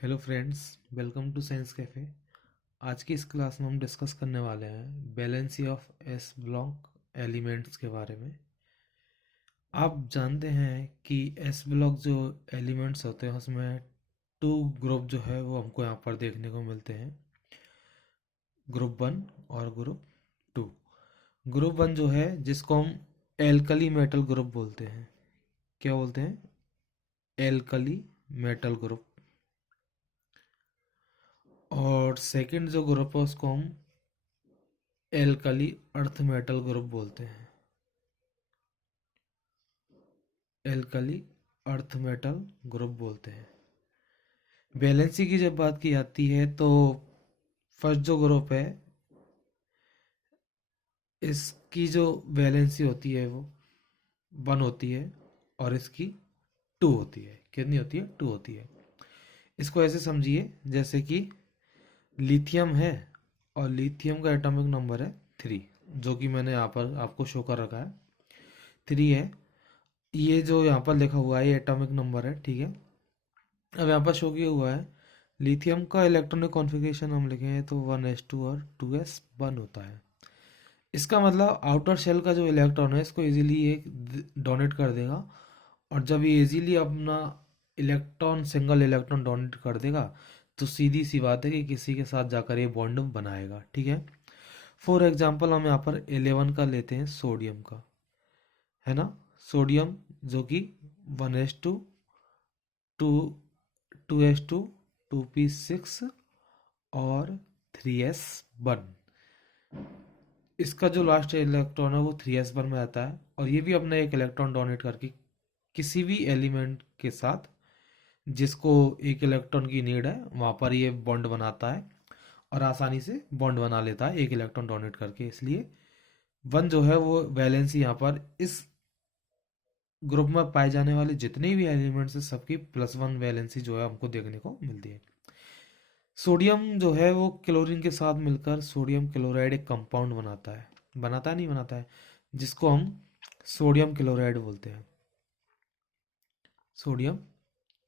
Hello friends, welcome to science cafe. आज की इस क्लास में हम डिस्कस करने वाले हैं valency of S block elements के बारे में। आप जानते हैं कि एस ब्लॉक जो एलिमेंट्स होते हैं उसमें टू ग्रुप जो है वो हमको यहाँ पर देखने को मिलते हैं, ग्रुप वन और ग्रुप टू। ग्रुप वन जो है जिसको हम एल्कली मेटल ग्रुप बोलते हैं। क्या बोलते हैं? Alkali metal group. और सेकंड जो ग्रुप है उसको हम एल्कली अर्थ मेटल ग्रुप बोलते हैं। एल्कली अर्थ मेटल ग्रुप बोलते हैं। वैलेंसी की जब बात की जाती है तो फर्स्ट जो ग्रुप है इसकी जो वैलेंसी होती है वो 1 होती है और इसकी 2 होती है। कितनी होती है? 2 होती है। इसको ऐसे समझिए जैसे कि लिथियम है और लिथियम का एटॉमिक नंबर है 3, जो कि मैंने यहाँ पर आपको शो कर रखा है। 3 है। ये जो यहाँ पर लिखा हुआ है ये एटॉमिक नंबर है, ठीक है। अब यहाँ पर शो किया हुआ है लिथियम का इलेक्ट्रॉनिक कॉन्फ़िगरेशन हम लिखें तो 1s2 और 2s1 होता है। इसका मतलब आउटर शेल का जो इलेक्ट्रॉन है इसको इजीली ये डोनेट कर देगा, और जब ये इजीली अपना इलेक्ट्रॉन सिंगल इलेक्ट्रॉन डोनेट कर देगा तो सीधी सी बात है कि किसी के साथ जाकर ये बॉन्ड बनाएगा, ठीक है। फॉर एग्जांपल हम यहाँ पर 11 का लेते हैं, सोडियम का, है ना। सोडियम जो कि 1s2 2s2 2p6 और 3s1। इसका जो लास्ट इलेक्ट्रॉन है वो 3s1 में आता है, और ये भी अपना एक इलेक्ट्रॉन डोनेट करके किसी भी एलिमेंट के साथ जिसको एक इलेक्ट्रॉन की नीड है वहाँ पर ये बॉन्ड बनाता है और आसानी से बॉन्ड बना लेता है एक इलेक्ट्रॉन डोनेट करके। इसलिए 1 जो है वो वैलेंसी यहाँ पर इस ग्रुप में पाए जाने वाले जितने भी एलिमेंट्स हैं सबकी +1 वैलेंसी जो है हमको देखने को मिलती है। सोडियम जो है वो क्लोरीन के साथ मिलकर सोडियम क्लोराइड एक कंपाउंड बनाता है। बनाता है, नहीं बनाता है, जिसको हम सोडियम क्लोराइड बोलते हैं। Sodium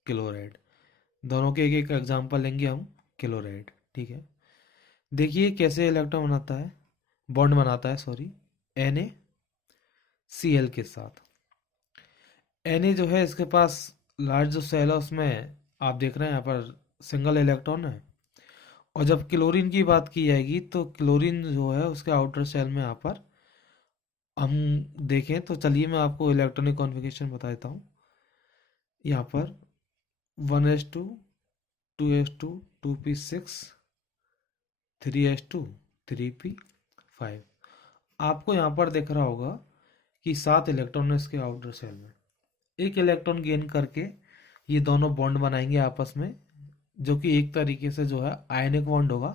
chloride. दोनों के एक एक एग्जांपल लेंगे हम। क्लोराइड, ठीक है। देखिए कैसे इलेक्ट्रॉन बनाता है, बॉन्ड बनाता है, सॉरी, NaCl के साथ। Na जो है इसके पास लार्ज जो सेल है उसमें आप देख रहे हैं यहाँ पर सिंगल इलेक्ट्रॉन है। और जब क्लोरीन की बात की जाएगी तो क्लोरीन जो है उसके आउटर सेल में यहाँ पर हम देखें तो चलिए मैं आपको इलेक्ट्रॉनिक कॉन्फ़िगरेशन बता देता हूँ। यहाँ पर 1s2 2s2 2p6 3s2 3p5। आपको यहाँ पर दिख रहा होगा कि 7 इलेक्ट्रॉन है इसके आउटर सेल में। एक इलेक्ट्रॉन गेन करके ये दोनों बॉन्ड बनाएंगे आपस में, जो कि एक तरीके से जो है आयनिक बॉन्ड होगा।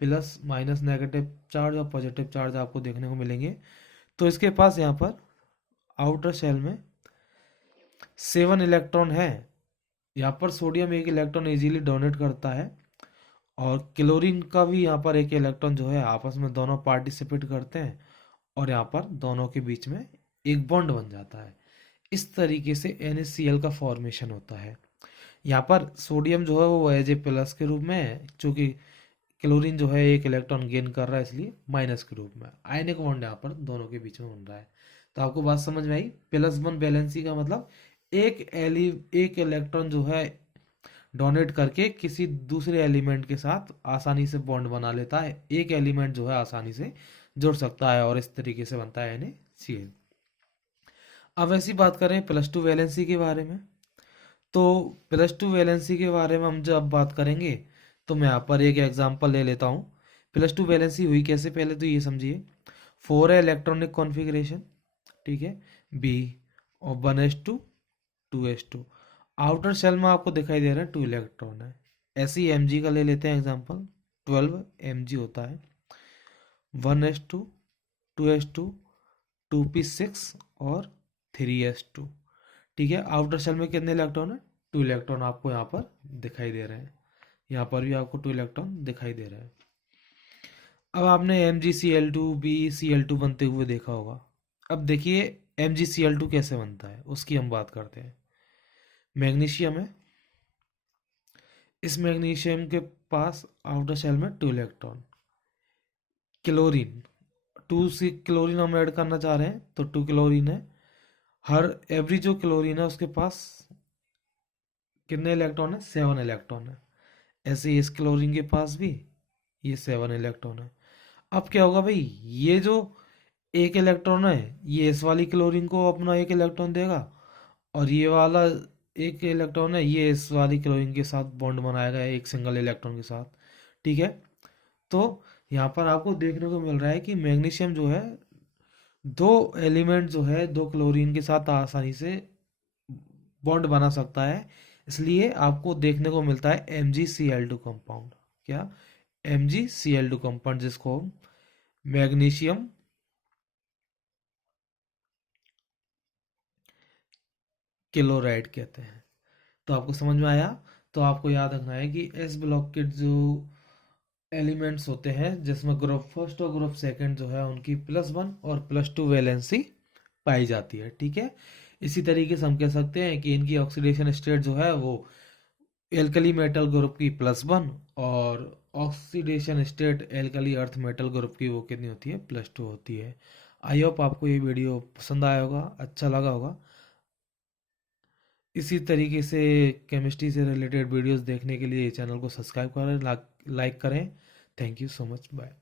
प्लस माइनस नेगेटिव चार्ज और पॉजिटिव चार्ज आपको देखने को मिलेंगे। तो इसके पास यहाँ पर आउटर शेल में 7 इलेक्ट्रॉन है। यहाँ पर सोडियम एक इलेक्ट्रॉन इजीली डोनेट करता है, और क्लोरीन का भी यहाँ पर एक इलेक्ट्रॉन जो है आपस में दोनों पार्टिसिपेट करते हैं, और यहाँ पर दोनों के बीच में एक बॉन्ड बन जाता है। इस तरीके से NaCl का फॉर्मेशन होता है। यहाँ पर सोडियम जो है वो एज ए प्लस के रूप में है, चूंकि क्लोरीन जो है एक इलेक्ट्रॉन गेन कर रहा है इसलिए माइनस के रूप में। आयनिक बॉन्ड यहाँ पर दोनों के बीच में बन रहा है। तो आपको बात समझ में आई? +1 वैलेंसी का मतलब एक इलेक्ट्रॉन जो है डोनेट करके किसी दूसरे एलिमेंट के साथ आसानी से बॉन्ड बना लेता है, एक एलिमेंट जो है आसानी से जुड़ सकता है, और इस तरीके से बनता है NaCl। अब ऐसी बात करें +2 वैलेंसी के बारे में, तो +2 वैलेंसी के बारे में हम जब बात करेंगे तो मैं यहाँ पर एक एग्जांपल ले लेता हूँ। +2 वैलेंसी हुई कैसे, पहले तो ये समझिए। 4 है इलेक्ट्रॉनिक कॉन्फ़िगरेशन, ठीक है, B, और 1s2 2s2। आउटर शेल में आपको दिखाई दे रहा है 2 इलेक्ट्रॉन है। ऐसे ही Mg का ले लेते हैं एग्जांपल। 12 Mg होता है। 1s2 2s2 2p6 और 3s2, ठीक है। आउटर शेल में कितने इलेक्ट्रॉन है? 2 इलेक्ट्रॉन आपको यहाँ पर दिखाई दे रहे हैं। यहाँ पर भी आपको 2 इलेक्ट्रॉन दिखाई दे रहे हैं। अब आपने MgCl2 BeCl2 बनते हुए देखा होगा। अब देखिए MgCl2 कैसे बनता है उसकी हम बात करते हैं। मैग्नीशियम है, इस मैग्नीशियम के पास आउटर शेल में 2 इलेक्ट्रॉन। क्लोरीन, 2 सी क्लोरीन हम ऐड करना चाह रहे हैं तो 2 क्लोरीन है। हर एवरी जो क्लोरीन है उसके पास कितने इलेक्ट्रॉन है? 7 इलेक्ट्रॉन है। ऐसे ही इस क्लोरीन के पास भी ये 7 इलेक्ट्रॉन है। अब क्या होगा भाई, ये जो एक इलेक्ट्रॉन है ये इस वाली क्लोरीन को अपना एक इलेक्ट्रॉन देगा, और ये वाला एक इलेक्ट्रॉन है ये इस वाली क्लोरीन के साथ बॉन्ड बनाएगा एक सिंगल इलेक्ट्रॉन के साथ। ठीक है, तो यहाँ पर आपको देखने को मिल रहा है कि मैग्नीशियम जो है दो एलिमेंट जो है दो क्लोरीन के साथ आसानी से बॉन्ड बना सकता है। इसलिए आपको देखने को मिलता है MgCl2 कंपाउंड। क्या? MgCl2 कंपाउंड, जिसको हम मैग्नीशियम क्लोराइड कहते हैं। तो आपको समझ में आया? तो आपको याद रखना है कि एस ब्लॉक के जो एलिमेंट्स होते हैं जिसमें ग्रुप फर्स्ट और ग्रुप सेकंड जो है उनकी +1 और +2 वैलेंसी पाई जाती है। ठीक है, इसी तरीके से हम कह सकते हैं कि इनकी ऑक्सीडेशन स्टेट जो है वो एल्कली मेटल ग्रुप की +1, और oxidation state alkali earth metal group की वो कितनी होती है? +2 होती है। आई होप आपको ये वीडियो पसंद आया होगा, अच्छा लगा होगा। इसी तरीके से केमिस्ट्री से रिलेटेड वीडियोस देखने के लिए चैनल को सब्सक्राइब करें, लाइक करें। Thank you so much, bye.